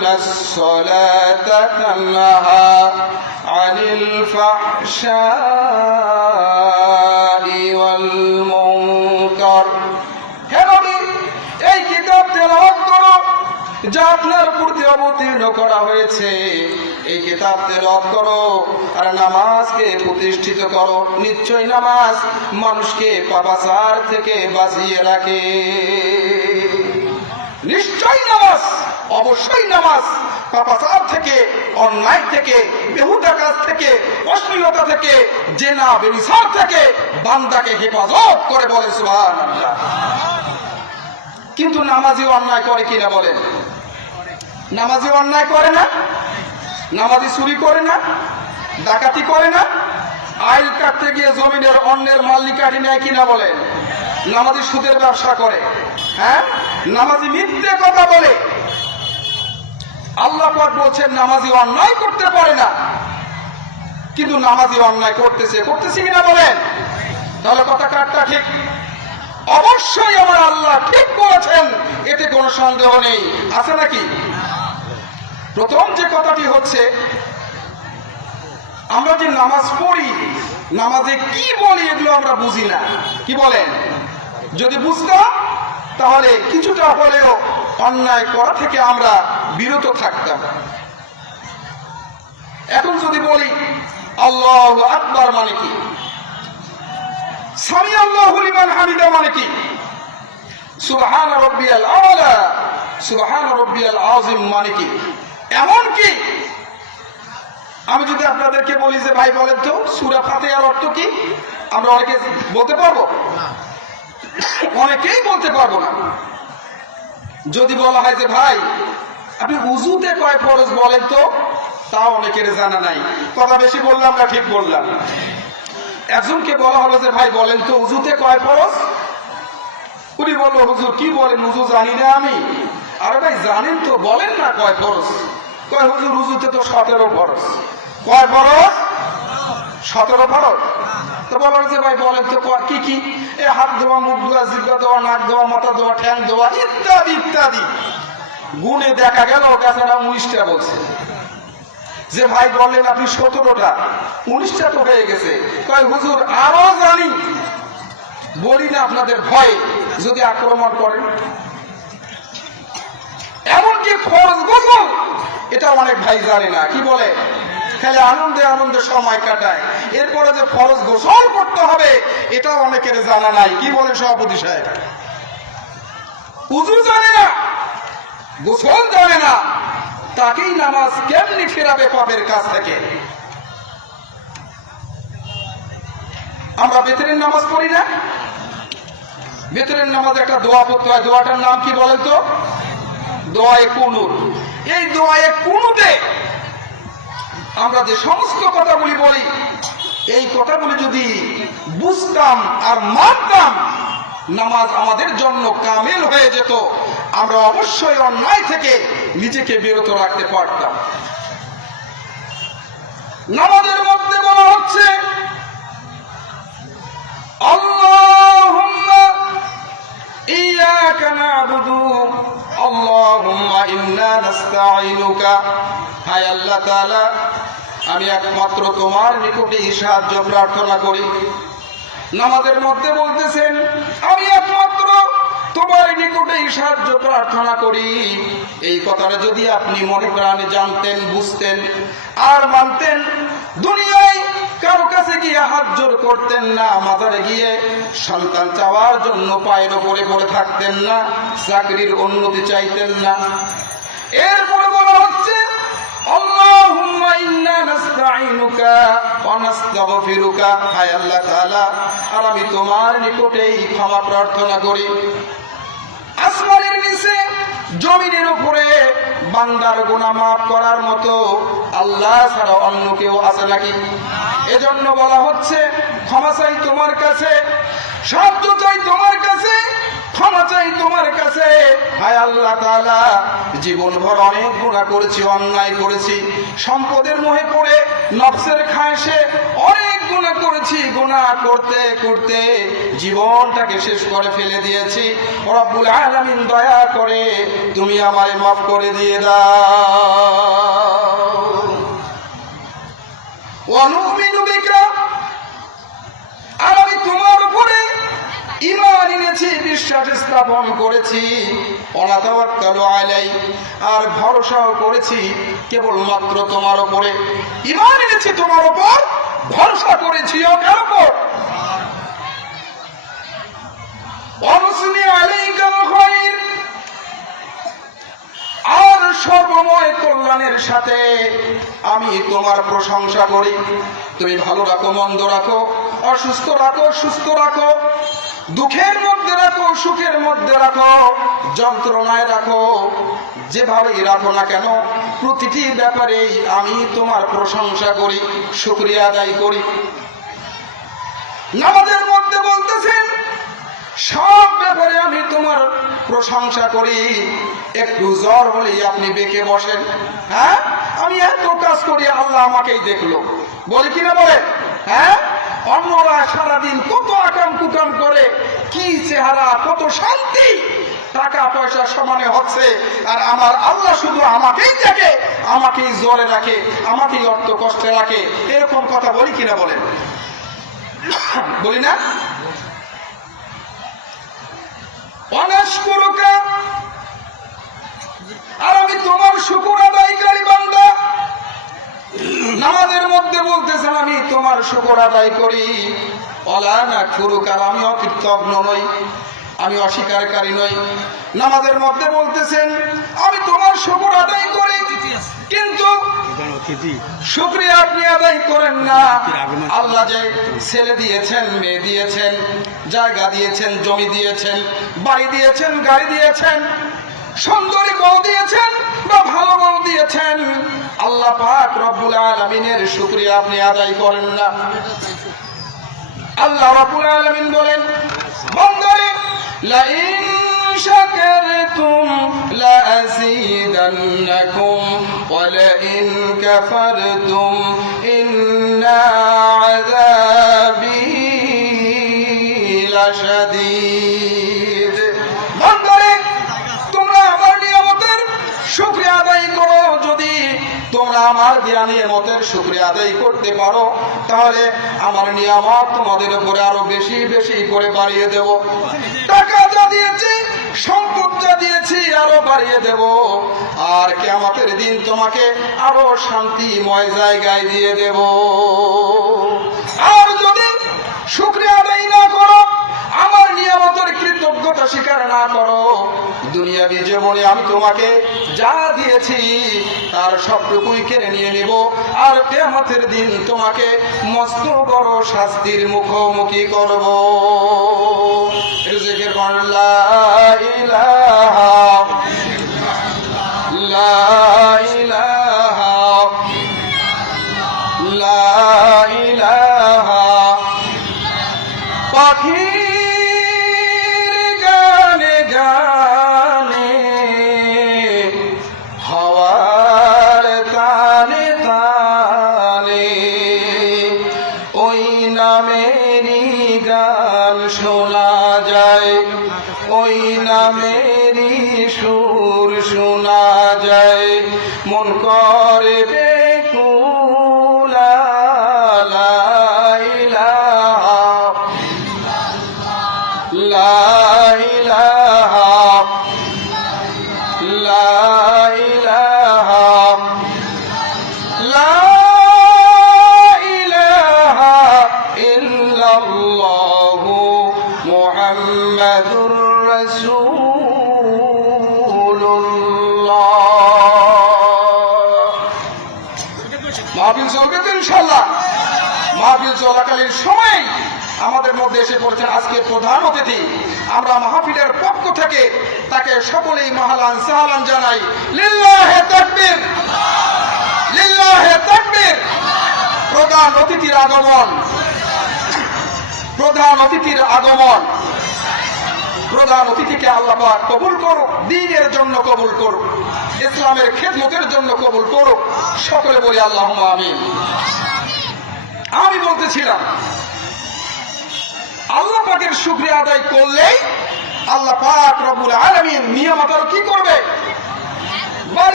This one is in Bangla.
إن الصلاة تنهى عن الفحشاء والمنكر হে নবী এই কিতাব তেলাওয়াত করো যা আপনার প্রতি অবতীর্ণ করা হয়েছে এই কিতাব তেলাওয়াত করো আর নামাজকে প্রতিষ্ঠিত করো নিশ্চয় নামাজ মানুষকে পাপাচার থেকে বাঁচিয়ে রাখে নিশ্চয় নামাজ, অবশ্যই নামাজ। পাপাচার থেকে, অন্যায় থেকে বেহুদা কাজ থেকে, অশ্লীলতা থেকে, জেনা বেবিচার থেকে বান্দাকে হেফাজত করে বলে সুবহানাল্লাহ। কিন্তু নামাজি অন্যায় করে কিনা বলেন? নামাজি অন্যায় করে না? নামাজি চুরি করে না? ডাকাতি করে না? আইল কাটতে গিয়ে জমিনের অন্যের মাল্লি কাটি নেয় কিনা বলেন? নামাজি সুদের ব্যবসা করে। হ্যাঁ? নামাজি মিথ্যে কথা বলে। আল্লাহ পাক বলছেন, নামাজি অন্যায় করতে পারে না। কিন্তু নামাজি অন্যায় করতেছে করতেছে কিনা বলেন? তাহলে কথা কাটটা ঠিক? অবশ্যই আমার আল্লাহ ঠিক বলেছেন, এতে কোনো সন্দেহ নেই। আছে নাকি? প্রথম যে কথাটি হচ্ছে, আমরা যে নামাজ পড়ি, নামাজে কি বলি এগুলো আমরা বুঝি না। কি বলেন? যদি বুঝতাম, তাহলে কিছুটা হলেও অন্যায় করা থেকে আমরা বিরত থাকতাম। এখন যদি বলি, আল্লাহ আকবার মানে কি? সামি আল্লাহ হামিদা মানে কি? সুবহান রব্বিয়াল আলা, সুবহান রব্বিয়াল আযিম মানে কি? এমন কি? আমি যদি আপনাদেরকে বলি যে, ভাই বলেন তো, সুরা ফাতিহার অর্থ কি? আমরা অনেকে বলতে পারব? অনেকেই বলতে পারব না। যদি বলা হয় যে, ভাই, আপনি উজুতে কয় ফরজ বলেন তো? তাও অনেকের জানা নাই। কথা বেশি বললাম না, ঠিক বললাম। একজনকে বলা হলো যে, ভাই, বলেন তো উজুতে কয় ফরজ? উনি বলল, হুজুর, কি বলেন? উজু জানি না আমি। আরে ভাই, জানেন তো, বলেন না কয় ফরজ। কয়, হুজুর, উজুতে তো সতেরো ফরজ। কয় ফরজ? সতেরো ফরজ। ইত্যাদি ইত্যাদি। গুণে দেখা গেল উনিশটা বলছে। যে ভাই বললেন, আপনি সতেরোটা, উনিশটা তো হয়ে গেছে। কয়, হুজুর, আরও জানি। বলি না, আপনাদের ভয়ে, যদি আক্রমণ করেন। এমনকি ফরজ গোসল, এটা অনেক ভাই জানে না। কি বলে? খালি আনন্দে আনন্দে সময় কাটায়। এরপরে যে ফরজ গোসল করতে হবে এটা অনেকের জানা নাই। কি বলে সভাপতি সাহেব? উজু জানে না, গোসল জানে না, তাকেই নামাজ কেমনি ফেরাবে পাপের কাছ থেকে? আমরা বেতনের নামাজ পড়ি না? বেতনের নামাজ একটা দোয়া পড়তে হয়। দোয়াটার নাম কি বলেন তো? দোয়ায়ে কুনুর। এই দোয়ায়ে কুনুতে আমরা যে সমস্ত কথাগুলি বলি, এই কথাগুলি যদি বুঝতাম আর মানতাম, নামাজ আমাদের জন্য কামেল হয়ে যেত। আমরা অবশ্যই অন্যায় থেকে নিজেকে বিরত রাখতে পারতাম। নামাজের মধ্যে বলা হচ্ছে, আল্লাহুম্মা ইয়াকা না'বুদু আমি একমাত্র তোমার নিকটে সাহায্য প্রার্থনা করি। নামাজের মধ্যে বলতেছেন, আমি একমাত্র তোমার নিকটে সাহায্য প্রার্থনা করি। এই কথাটা যদি আপনি মনে প্রাণে জানতেন, বুঝতেন, আর মানতেন দুনিয়ায় কারও কাছে গিয়ে হাত জোর করতেন না মাজারে গিয়ে সন্তান চাওয়ার জন্য পায়ের ওপরে পড়ে থাকতেন না, চাকরির উন্নতি চাইতেন না। এরপরে বলা হচ্ছে জমিনের উপরে বান্দার গুনাহ মাফ করার মতো আল্লাহ ছাড়া অন্য কেউ আছে নাকি? এজন্য বলা হচ্ছে, ক্ষমা চাই তোমার কাছে, সাহায্য চাই তোমার কাছে, ক্ষমা চাই তোমার কাছে। হায় আল্লাহ তাআলা জীবন ভর অনেক গুণা করেছি, অন্যায় করেছি, সম্পদের মোহে পড়ে, নফসের খায়সে অনেক গুণা করেছি গুণা করতে করতে জীবনটাকে শেষ করে ফেলে দিয়েছি। রব্বুল আলামিন দয়া করে তুমি আমায় মাফ করে দিয়ে দাও। অনুমিনু এনেছি বিশ্বাস স্থাপন করেছি আর ভরসাও করেছি, কেবলমাত্র তোমার উপরে। ইমান এনেছি তোমার উপর, ভরসা করেছি আর সর্বময় কল্যাণের সাথে আমি তোমার প্রশংসা করি। তুমি ভালো রাখো, মন্দ রাখো, অসুস্থ রাখো, সুস্থ রাখো। দুঃখের মধ্যে রাখো, সুখের মধ্যে রাখো, যন্ত্রণায় রাখো, যেভাবেই রাখো না কেন, প্রতিটি ব্যাপারেই আমি তোমার প্রশংসা করি, শুক্রিয়া আদায় করি। নামাজের মধ্যে বলতেছেন, সব ব্যাপারে আমি তোমার প্রশংসা করি। একটু জ্বর হলেই আপনি বেঁকে বসেন। হ্যাঁ? আমি এত কাজ করি, আল্লাহ আমাকেই দেখল। বলে কিনা বলে হ্যাঁ? অন্যরা সারাদিন কত আকাম কুকাম করে, কি চেহারা, কত শান্তি। টাকা পয়সা সমানে হচ্ছে, আর আমার আল্লাহ শুধু আমাকেই দেখে, আমাকেই জ্বরে রাখে, আমাকেই অর্থ কষ্টে রাখে, এরকম কথা বলি কিনা বলেন? বলি না? অনাশকুরুকা আর আমি তোমার শুকুর আদায়কারী নামাজের মধ্যে বলতেছেন, আমি তোমার শুকুর আদায় করি। অলানা খুরুকার আমি অকৃতজ্ঞ নই, আমি অস্বীকারী নই। নামাজের মধ্যে বলতেছেন, আমি তোমার শুকুর আদায় করি, কিন্তু শুক্রিয়া আপনি আদায় করেন না। আল্লাহ যে ছেলে দিয়েছেন, মেয়ে দিয়েছেন, জায়গা দিয়েছেন, জমি দিয়েছেন, বাড়ি দিয়েছেন, গাড়ি দিয়েছেন সুন্দরী বউ দিয়েছেন বা ভালো বউ দিয়েছেন? আল্লাহ পাক রব্বুল আলমিনের শুক্রিয়া আপনি আদায় করেন না। আল্লাহ রব্বুল আলামিন বলেন, বন্দরে, লাইন শাকারতুম লাযীদান্নাকুম ওয়া লাইন কাফারতুম ইন্না শুকরিয়া যদি তোমরা আমার শুকরিয়া আদায় করতে পারো, তাহলে আমার নিয়ামত তোমাদের উপরে আরও বেশি বেশি করে বাড়িয়ে দেব। টাকা যা দিয়েছি, সম্পদ যা দিয়েছি আরও বাড়িয়ে দেব। আর কেয়ামতের দিন তোমাকে আরও শান্তিময় জায়গায় দিয়ে দেব। আর যদি শুক্রিয়া কৃতজ্ঞতা স্বীকার না করো। দুনিয়াবি জীবনে আমি তোমাকে যা দিয়েছি, তার সবটুকুই কেড়ে নিয়ে নেব। আর কেমতের দিন তোমাকে মস্ত বড় শাস্তির মুখোমুখি করব। মন করে চলাকালীন সময় আমাদের মধ্যে এসে পড়েছেন আজকে প্রধান অতিথি। আমরা মাহফিলের পক্ষ থেকে তাকে সকলেই মাহালান সাহালান জানাই। লিল্লাহে তাকবীর! লিল্লাহে তাকবীর! প্রধান অতিথির আগমন। প্রধান অতিথির আগমন। প্রধান অতিথিকে আল্লাহ কবুল করো দিনের জন্য কবুল করো ইসলামের খেদমতের জন্য কবুল করুক, সকলে বলি আল্লাহ আমিন। আমি বলতেছিলাম, আল্লাহ পাকের শুক্রিয়া আদায় করলেই আল্লাহ পাক রবুল আলমিন নিয়ামত আরও কি করবে?